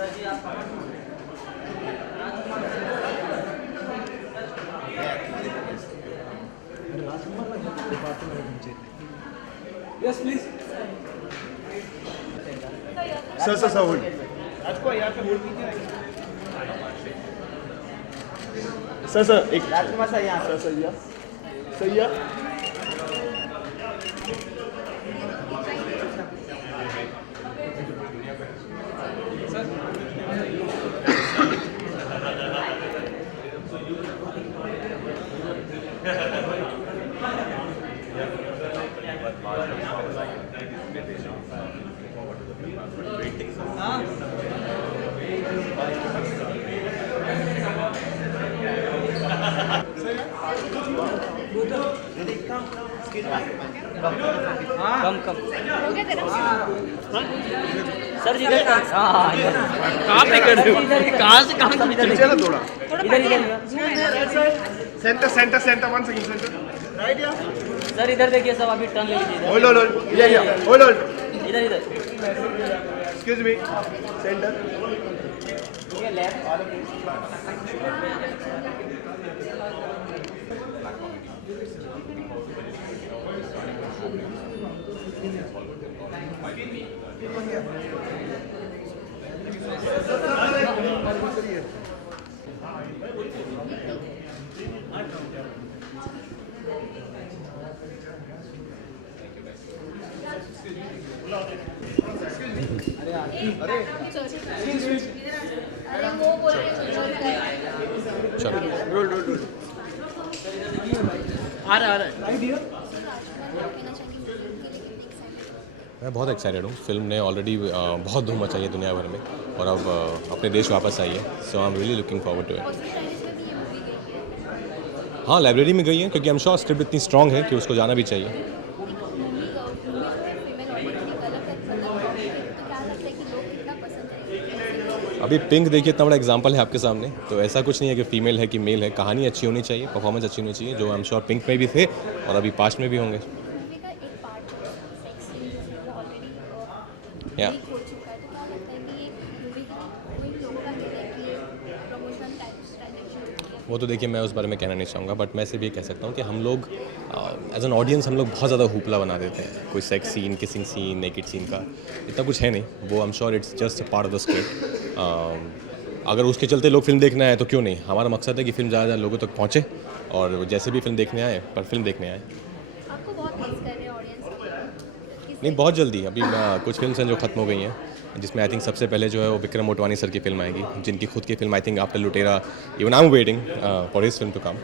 Yes, please. Sir hold. आपको यहाँ पे होल्ड कीजिए। सर एक राजकुमार सर यहाँ सही है। कम सर जी कहाँ पे कर रहे हो? कहाँ से चलो थोड़ा इधर सेंटर 1 सेकंड सेंटर राइट या सर इधर देखिए सब अभी टर्न ले लीजिए होल्ड या होल्ड इधर एक्सक्यूज मी सेंटर ये लेफ्ट रोल आ रहा है। मैं बहुत एक्साइटेड हूँ। फिल्म ने ऑलरेडी बहुत धूम मचाई है दुनिया भर में और अब अपने देश वापस आई है। So I am really looking forward to it. हाँ, लाइब्रेरी में गई है क्योंकि आई एम श्योर स्क्रिप्ट इतनी स्ट्रॉन्ग है कि उसको जाना भी चाहिए। अभी पिंक देखिए, इतना बड़ा एग्जांपल है आपके सामने। तो ऐसा कुछ नहीं है कि फीमेल है कि मेल है, कहानी अच्छी होनी चाहिए, परफॉर्मेंस अच्छी होनी चाहिए, जो आई एम श्योर पिंक में भी थे और अभी पास्ट में भी होंगे। या वो तो देखिए मैं उस बारे में कहना नहीं चाहूँगा, बट मैं सिर्फ ये कह सकता हूँ कि हम लोग एज एन ऑडियंस हम लोग बहुत ज़्यादा हुपला बना देते हैं। कोई sex scene, kissing scene, naked scene का इतना कुछ है नहीं। वो I am sure it's just a part of the script. अगर उसके चलते लोग फिल्म देखने आए तो क्यों नहीं। हमारा मकसद है कि फिल्म ज़्यादा लोगों तक पहुँचे और जैसे भी फिल्म देखने आए पर फिल्म देखने आए। आपको बहुत मिस कर रहे हैं ऑडियंस नहीं, बहुत जल्दी अभी कुछ फिल्म हैं जो ख़त्म हो गई हैं, जिसमें आई थिंक सबसे पहले जो है वो विक्रम मोटवानी सर की फिल्म आएगी, जिनकी खुद की film I think after Lootera even I am waiting for his film to come.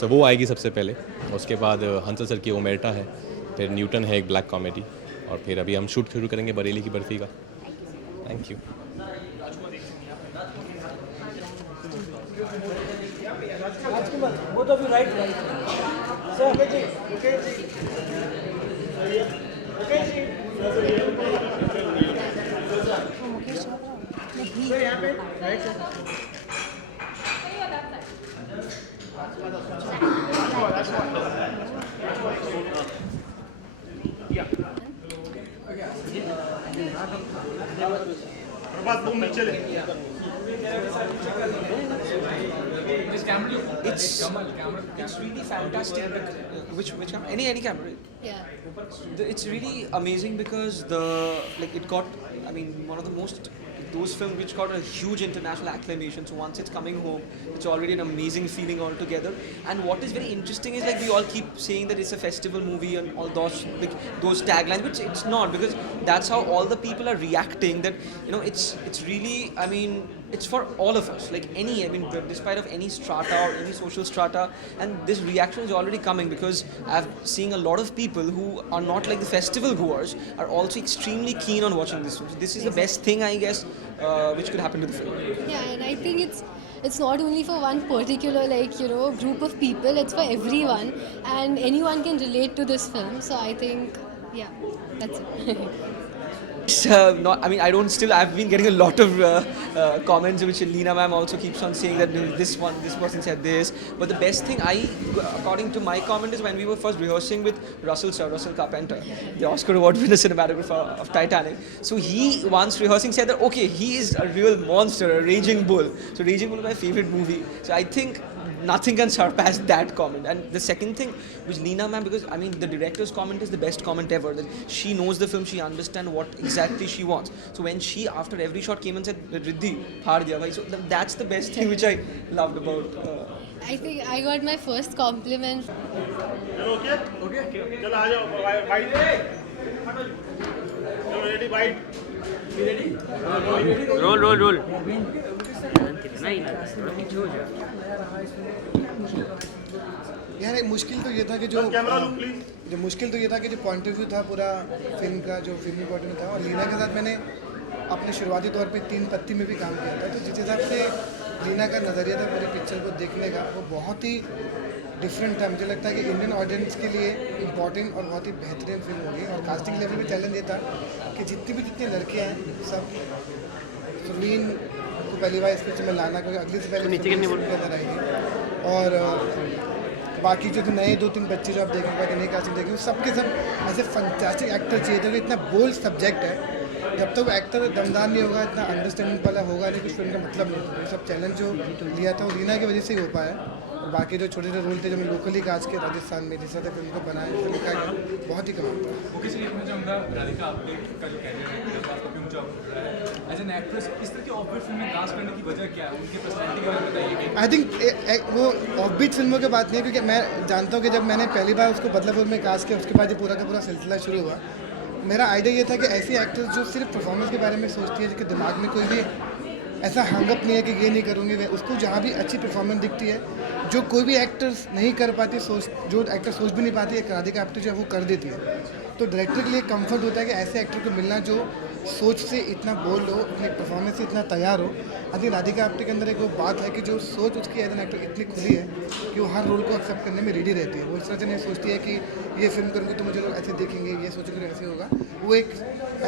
So वो आएगी सबसे पहले। उसके बाद हंसल सर की ओमेरटा है, फिर न्यूटन है एक ब्लैक कॉमेडी, और फिर अभी हम शूट शुरू करेंगे बरेली की बर्फ़ी का। Thank you. वो तो भी राइट सर। ओके जी सर यहाँ पे right sir. It's really fantastic. Which camera? Any camera. Yeah. It's really amazing because it got, I mean, one of the most, those films which got a huge international acclamation. So once it's coming home, it's already an amazing feeling altogether. And what is very interesting is we all keep saying that it's a festival movie and all those taglines, which it's not, because that's how all the people are reacting. That it's really, I mean, it's for all of us, despite of any strata or any social strata, and this reaction is already coming because I've seen a lot of people who are not like the festival goers are also extremely keen on watching this film. So this is the best thing, I guess, which could happen to the film. Yeah, and I think it's not only for one particular group of people. It's for everyone, and anyone can relate to this film. So I think, yeah, that's it. Not, I mean, I don't still. I've been getting a lot of comments, which Leena ma'am also keeps on saying that this person said this. But the best thing, according to my comment, is when we were first rehearsing with Russell Carpenter, the Oscar award-winning cinematographer of Titanic. So he once rehearsing said that okay, he is a real monster, a raging bull. So Raging Bull is my favorite movie. So I think nothing can surpass that comment. And the second thing, which Leena ma'am, because I mean the director's comment is the best comment ever. That she knows the film, she understands what exactly she wants. So when she after every shot came and said Riddhi, haar diya bhai. So that's the best thing which I loved about. I think I got my first compliment. चलो okay चलो आ जाओ white चलो ready white role कितना ही लगा थोड़ा पीछे हो जा यार मुश्किल तो ये था कि जो कैमरा लुक प्लीज मुश्किल तो ये था कि जो पॉइंट ऑफ व्यू था पूरा फिल्म का, जो फिल्मी पॉइंट ऑफ व्यू था, और लीना के साथ मैंने अपने शुरुआती तौर पे 3 पत्ती में भी काम किया था। तो जिस हिसाब से लीना का नज़रिया था पूरी पिक्चर को देखने का, वो बहुत ही डिफरेंट था। मुझे लगता है कि इंडियन ऑडियंस के लिए इम्पॉर्टेंट और बहुत ही बेहतरीन फिल्म होगी। और कास्टिंग लेवल में चैलेंज ये था कि जितनी लड़कियाँ हैं सब, सुरवीन को पहली बार इस पिक्चर में लाना, क्योंकि अगली से पहले के अंदर आई थी, और बाकी जो नए 2-3 बच्चे जो आप देखेंगे, बाकी नई कास्टिंग देखेंगे, सबके सब ऐसे फंटास्टिक एक्टर चाहिए थे। इतना बोल्ड सब्जेक्ट है, जब तक वो एक्टर दमदार नहीं होगा, इतना अंडरस्टैंडिंग वाला होगा नहीं, कुछ फिल्म का मतलब नहीं होता। ये सब चैलेंज जो लिया था वो रीना की वजह से ही हो पाया। और बाकी जो छोटे छोटे रोल थे जो मैं लोकली कास्ट के राजस्थान में जिस तरह फिल्म को बनाया, जिसे लिखा गया, बहुत ही कमाल था। ओके सर, मैं चाहूँगा राधिका आपके का जो कैरियर है आपका क्यों चाह रहा है एज एन एक्ट्रेस, इस तरह की ऑफबीट फिल्म में कास्ट करने की वजह क्या है, उनके पर्सनैलिटी के बारे में बताइए। आई थिंक वो ऑफबीट फिल्मों की बात नहीं है, क्योंकि मैं जानता हूँ कि जब मैंने पहली बार उसको बदलापुर में कास्ट किया, उसके बाद ये पूरा का पूरा सिलसिला शुरू हुआ। मेरा आइडिया ये था कि ऐसी एक्ट्रेस जो सिर्फ परफॉर्मेंस के बारे में सोचती है, जिसके दिमाग में कोई भी ऐसा हैंगअप नहीं है कि ये नहीं करूँगी, वे उसको जहाँ भी अच्छी परफॉर्मेंस दिखती है, जो कोई भी एक्टर्स नहीं कर पाती, जो एक्टर सोच भी नहीं पाती, एक राधिका आप्टे जो है वो कर देती है। तो डायरेक्टर के लिए कंफर्ट होता है कि ऐसे एक्टर को मिलना जो सोच से इतना बोल्ड हो, अपने परफॉर्मेंस से इतना तैयार हो। आई थिंक राधिका आप्टे के अंदर एक वो बात है कि जो सोच उसकी एज एन एक्टर इतनी खुली है कि वो हर रोल को एक्सेप्ट करने में रेडी रहती है। वो इस तरह से नहीं सोचती है कि ये फिल्म करूँगी तो मुझे लोग ऐसे देखेंगे, ये सोचेंगे तो ऐसे होगा। वो एक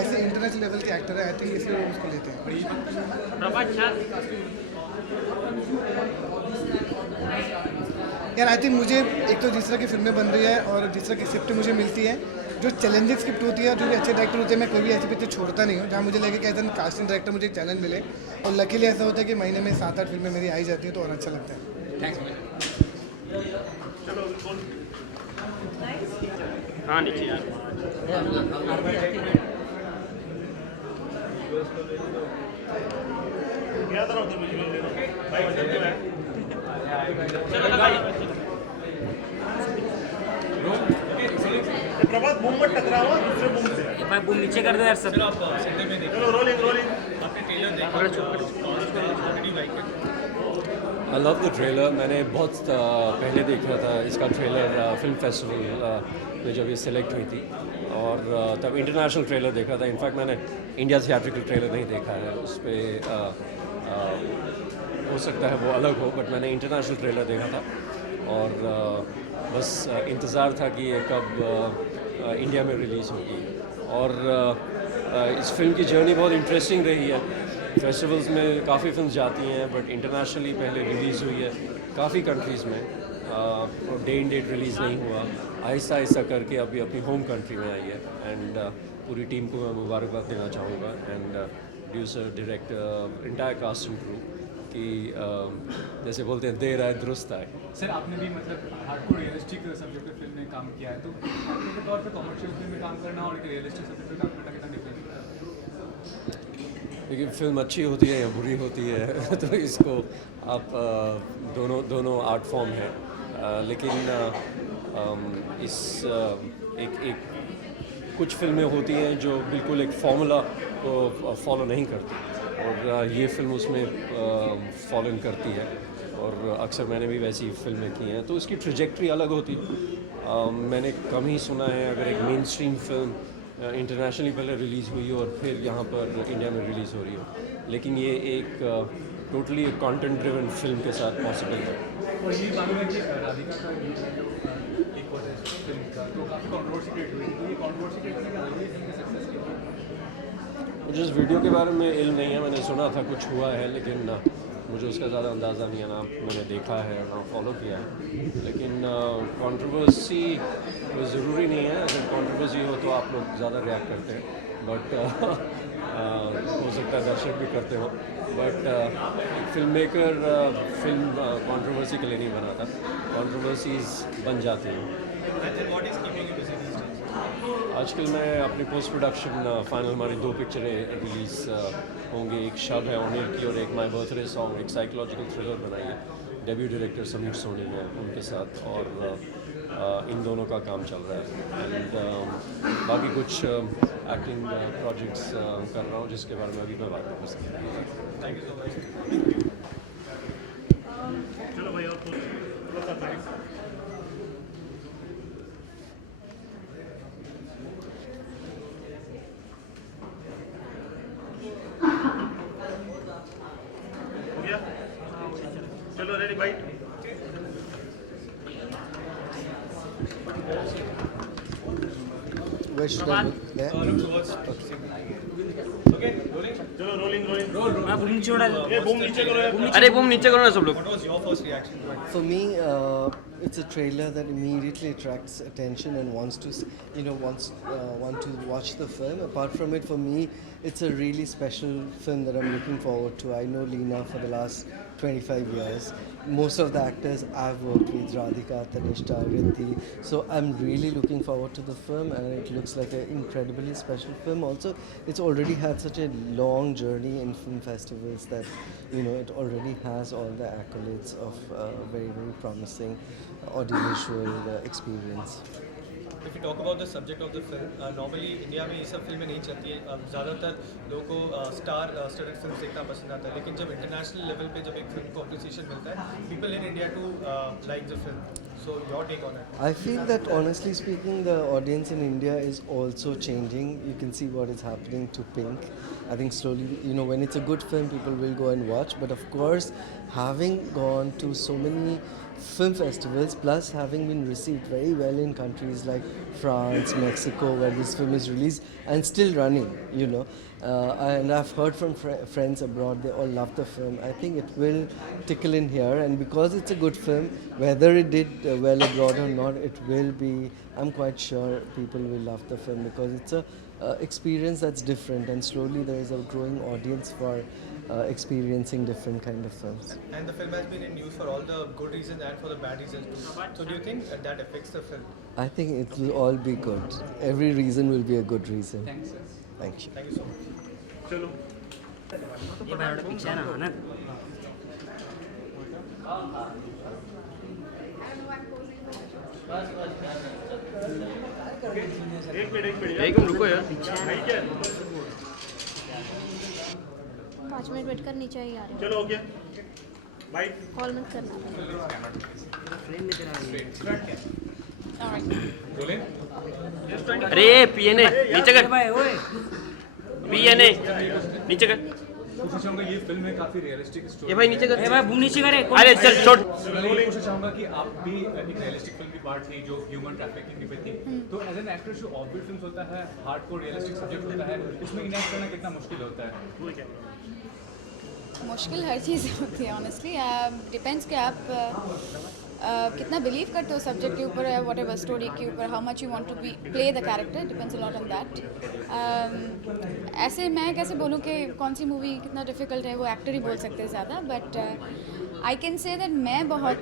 ऐसे इंटरनेशनल लेवल के एक्टर है, आई थिंक इसलिए लोग उसको लेते हैं। यार आई थिंक मुझे एक तो जिस तरह की फिल्में बन रही है और जिस तरह की स्क्रिप्ट मुझे मिलती है, जो चैलेंजिंग स्क्रिप्ट होती है, जो भी अच्छे डायरेक्टर होते हैं, मैं कोई भी ऐसी पिक्चर छोड़ता नहीं हूँ जहाँ मुझे लगे कि एज एन कास्टिंग डायरेक्टर मुझे एक चैलेंज मिले। और लकीली ऐसा होता है कि महीने में 7-8 फिल्में मेरी आई जाती हैं, तो और अच्छा लगता है। हाँ नीचे यार प्रभात बूम मत टकराओ दूसरे बूम से। भाई बूम नीचे कर दे यार सब। चलो rolling I love the trailer. मैंने बहुत पहले देखा था इसका ट्रेलर फिल्म फेस्टिवल में जब ये सिलेक्ट हुई थी, और तब इंटरनेशनल ट्रेलर देखा था। इनफैक्ट मैंने इंडिया थिएट्रिकल ट्रेलर नहीं देखा है, उस पर हो सकता है वो अलग हो, बट मैंने इंटरनेशनल ट्रेलर देखा था। और बस इंतज़ार था कि ये कब इंडिया में रिलीज़ होगी। और इस फिल्म की जर्नी बहुत इंटरेस्टिंग रही है। फेस्टिवल्स में काफ़ी फिल्म जाती हैं, बट इंटरनेशनली पहले रिलीज़ हुई है काफ़ी कंट्रीज़ में, डे इन डेट रिलीज़ नहीं हुआ। आहिस्ता आहिस्ता करके अभी अपनी होम कंट्री में आई है। एंड पूरी टीम को मैं मुबारकबाद देना चाहूँगा, and producer, director, entire cast and crew कि जैसे बोलते हैं देर आए दुरुस्त आए। सर आपने भी मतलब हार्डकोर रियलिस्टिक सब्जेक्ट पे फिल्म में काम किया है, तो एक्टर के तौर पे कमर्शियल फिल्म में काम करना और एक रियलिस्टिक सब्जेक्ट पे काम करना कितना डिफरेंस है? देखिए फिल्म अच्छी होती है या बुरी होती है तो इसको आप दोनों आर्ट फॉर्म है, लेकिन इस एक कुछ फिल्में होती हैं जो बिल्कुल एक फार्मूला को फॉलो नहीं करती, और ये फिल्म उसमें फॉलो इन करती है। और अक्सर मैंने भी वैसी फिल्में की हैं, तो इसकी ट्रजेक्ट्री अलग होती है। मैंने कम ही सुना है अगर एक मेन स्ट्रीम फिल्म इंटरनेशनली पहले रिलीज़ हुई और फिर यहाँ पर इंडिया में रिलीज़ हो रही हो, लेकिन ये एक टोटली एक कंटेंट ड्रिवन फिल्म के साथ पॉसिबल है। और ये मालूम है कि राधिका का एक और फिल्म का तो काफ़ी कॉन्ट्रोवर्सी क्रिएट हुई, तो ये कॉन्ट्रोवर्सी क्रिएट करने के बाद ये फिल्म सक्सेस की मुझे इस वीडियो के बारे में इल्म नहीं है, मैंने सुना था कुछ हुआ है, लेकिन मुझे उसका ज़्यादा अंदाज़ा नहीं है, ना मैंने देखा है ना फॉलो किया है। लेकिन कंट्रोवर्सी कोई ज़रूरी नहीं है, अगर कंट्रोवर्सी हो तो आप लोग ज़्यादा रिएक्ट करते हैं, बट हो सकता है दर्शक भी करते हो, but film maker film controversy के लिए नहीं बनाता, कंट्रोवर्सीज बन जाती हैं। आजकल मैं अपनी पोस्ट प्रोडक्शन फाइनल हमारी 2 पिक्चरें रिलीज़ होंगी, एक शब है अनिल की और एक माय बर्थडे सॉन्ग, एक साइकोलॉजिकल थ्रिलर बनाई है डेब्यू डायरेक्टर समीर सोनी ने उनके साथ, और इन दोनों का काम चल रहा है। एंड बाकी कुछ एक्टिंग प्रोजेक्ट्स कर रहा हूँ जिसके बारे में अभी मैं बात नहीं कर सकता। Thank you so much. चलो भाई और कुछ हो गया? चलो रेडी भाई। Where should I look? There? चलो रोलिंग रोलिंग बूम नीचे उड़ा ये बूम नीचे करो यार। अरे बूम नीचे करो ना सब लोग। For me, it's a trailer that immediately attracts attention and wants to, want to watch the film. Apart from it, for me, it's a really special film that I'm looking forward to. I know Leena for the last 25 years. Most of the actors I've worked with, Radhika, Tanishta, Riddhi. So I'm really looking forward to the film, and it looks like an incredibly special film. Also, it's already had such a long journey in film festivals that, it already has all the accolades of very, very promising audiovisual experience. If you talk about the subject of the film, normally India में ये सब फिल्में नहीं चलती है, ज़्यादातर लोगों को स्टार स्टडड फिल्म देखना पसंद आता है, लेकिन जब इंटरनेशनल लेवल पे जब एक फिल्म को अप्रिसिएशन मिलता है, people in India to like the film. So your take on it? I feel that honestly speaking, the audience in India is also changing. You can see what is happening to Pink. I think slowly, when it's a good film, people will go and watch. But of course, having gone to so many film festivals, plus having been received very well in countries like France, Mexico, where this film is released and still running, and I've heard from friends abroad, they all love the film. I think it will tickle in here, and because it's a good film, whether it did well abroad or not, it will be, I'm quite sure people will love the film, because it's a experience that's different, and slowly there is a growing audience for experiencing different kind of films. And the film has been in news for all the good reasons and for the bad reasons too. So do you think that affects the film? I think it will all be good. Every reason will be a good reason. Thanks, sir. Thank you. Thank you so much. चलो ये भाई पीछे ना ना एक minute एक minute रुको यार। भाई क्या 5 मिनट वेट कर, नीचे ही आ रहे चलो हो गया भाई। कॉल मत करना। अरे पीएनए नीचे कर पीएनए नीचे कर कोशिश चाहूँगा ये फिल्म में काफ़ी रियलिस्टिक स्टोरी। ये भाई नीचे कर। भाई बूम नीचे करे। अरे चल छोड़। मैं कोशिश चाहूँगा कि आप भी एक रियलिस्टिक फिल्म की पार्ट थी जो ह्यूमन ट्रैफिकिंग पे थी, तो एज एन एक्टर जो ऑफबीट फिल्म होता है, हार्डकोर रियलिस्टिक सब्जेक्ट होता है, उसमें इनैक्ट करना कितना मुश्किल होता है? मुश्किल हर चीज़ होती है ऑनेस्टली, डिपेंड्स कि आप कितना बिलीव करते हो सब्जेक्ट के ऊपर, वॉट एवर स्टोरी के ऊपर, how much you want to be play the character, depends a lot on that. ऐसे मैं कैसे बोलूँ कि कौन सी मूवी कितना डिफ़िकल्ट है, वो एक्टर ही बोल सकते हैं ज़्यादा, but I can say that मैं बहुत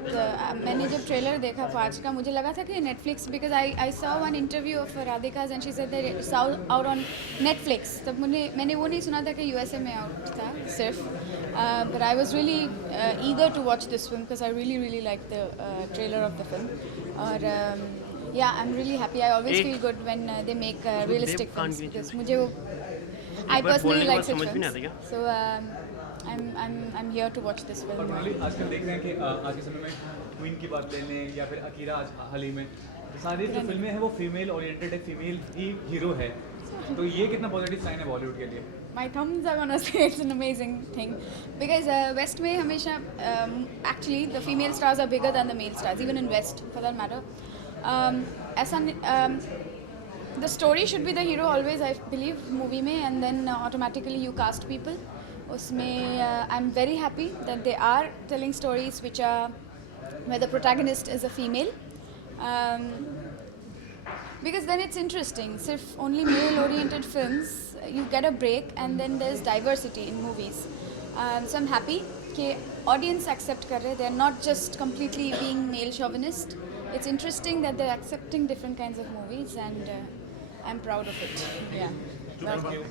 मैंने जब ट्रेलर देखा 5 का, मुझे लगा था कि Netflix, because I saw one interview of Radhika and she said that it's out on Netflix. तब मैंने वो नहीं सुना था कि यूएसए में आउट था सिर्फ, but I was really eager to watch this film because I really liked the trailer of the film. Or yeah, I'm really happy. I always feel good when they make realistic films because मुझे वो I personally like such films. So I'm here to watch this film. आजकल देख रहे हैं कि आज के समय में क्वीन की बात ले लें या फिर अकीरा आज हाल ही में, सारी जो फिल्में हैं वो फीमेल ओरिएंटेड है, फीमेल ही हीरो है, तो ये कितना पॉजिटिव साइन है बॉलीवुड के लिए? My thumbs are gonna say it's an amazing thing because West में हमेशा actually the female stars are bigger than the male stars, even in West for that matter. ऐसा the story should be the hero always, I believe, movie mein, and then automatically you cast people. Usme, I'm very happy that they are telling stories which are where the protagonist is a female. Because then it's interesting. If only male-oriented films, you get a break, and then there's diversity in movies. So I'm happy that audience accept kar rahe. They're not just completely being male chauvinist. It's interesting that they're accepting different kinds of movies, and I'm proud of it. Yeah. Welcome.